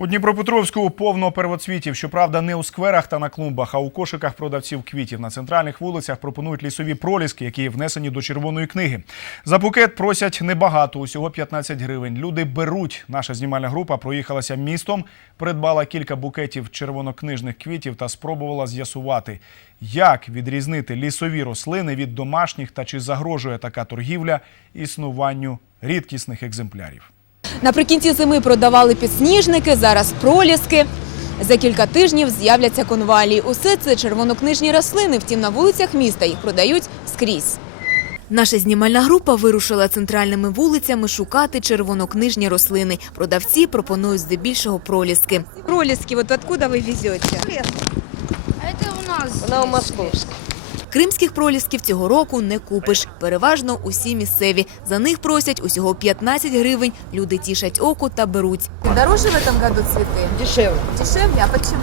У Дніпропетровську повно первоцвітів. Щоправда, не у скверах та на клумбах, а у кошиках продавців квітів. На центральних вулицях пропонують лісові проліски, які внесені до червоної книги. За букет просять небагато, усього 15 гривень. Люди беруть. Наша знімальна група проїхалася містом, придбала кілька букетів червонокнижних квітів та спробувала з'ясувати, як відрізнити лісові рослини від домашніх та чи загрожує така торгівля існуванню рідкісних екземплярів. Наприкінці зими продавали підсніжники, зараз проліски. За кілька тижнів з'являться конвалії. Усе це червонокнижні рослини, втім на вулицях міста їх продають скрізь. Наша знімальна група вирушила центральними вулицями шукати червонокнижні рослини. Продавці пропонують здебільшого проліски. Проліски, от откуда ви везете? Это у нас. Вона у Московській. Кримських пролісків цього року не купиш. Переважно усі місцеві. За них просять усього 15 гривень. Люди тішать око та беруть. Дороже в этом году цвіти? Дешевле. Дешевле, а почему?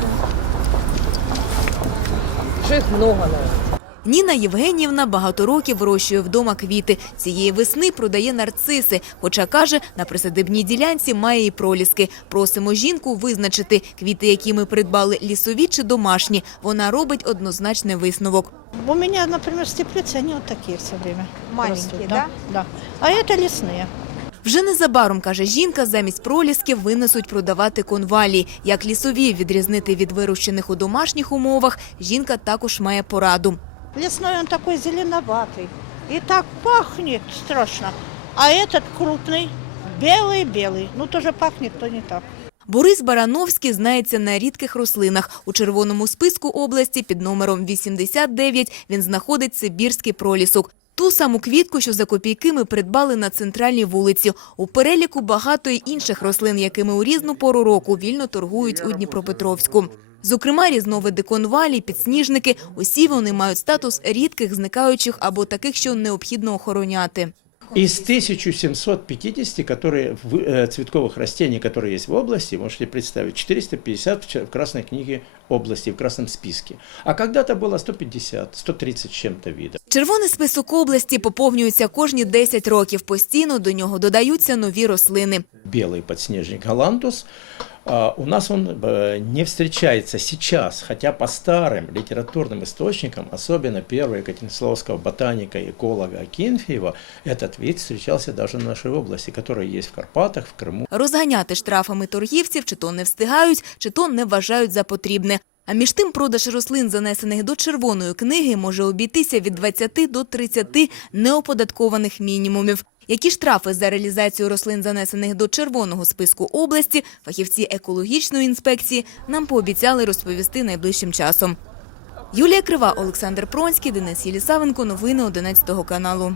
Жих много, наверное. Ніна Євгенівна багато років вирощує вдома квіти. Цієї весни продає нарциси. Хоча каже, на присадибній ділянці має і проліски. Просимо жінку визначити квіти, які ми придбали лісові чи домашні. Вона робить однозначний висновок. У меня, например, с теплицы, они вот такие все время. Маленькие, растут, да? Да. А это лесные. Вже незабаром, каже жінка, замість пролісків винесуть продавати конвалії. Як лісові відрізнити від вирощених у домашніх умовах, жінка також має пораду. Лесной он такой зеленоватый. И так пахнет страшно. А этот крупный, белый-белый. Ну, тоже пахнет, то не так. Борис Барановський знається на рідких рослинах. У червоному списку області під номером 89 він знаходить сибірський пролісок. Ту саму квітку, що за копійки ми придбали на центральній вулиці. У переліку багато й інших рослин, якими у різну пору року вільно торгують у Дніпропетровську. Зокрема, різновиди конвалій, підсніжники – усі вони мають статус рідких, зникаючих або таких, що необхідно охороняти. Из 1750 которые, в- э, цветковых растений, которые есть в области, можете представить, 450 в чер- в Красной книге области, в Красном списке. А когда-то было 150, 130 с чем-то видов. Червоний список області поповнюється кожні 10 років. Постійно до нього додаються нові рослини. Белый подснежник галантус, а, у нас он э, не встречается сейчас, хотя по старым литературным источникам, особенно первого екатеринославского ботаника, эколога Акинфеева, этот вид встречался даже в нашей области, которая есть в Карпатах, в Крыму. Розганяти штрафами торгівців чи то не встигають, чи то не вважають за потрібне. А між тим продаж рослин, занесених до червоної книги, може обійтися від 20 до 30 неоподаткованих мінімумів. Які штрафи за реалізацію рослин, занесених до червоного списку області, фахівці екологічної інспекції нам пообіцяли розповісти найближчим часом. Юлія Крива, Олександр Пронський, Денис Єлісавенко. Новини 11 каналу.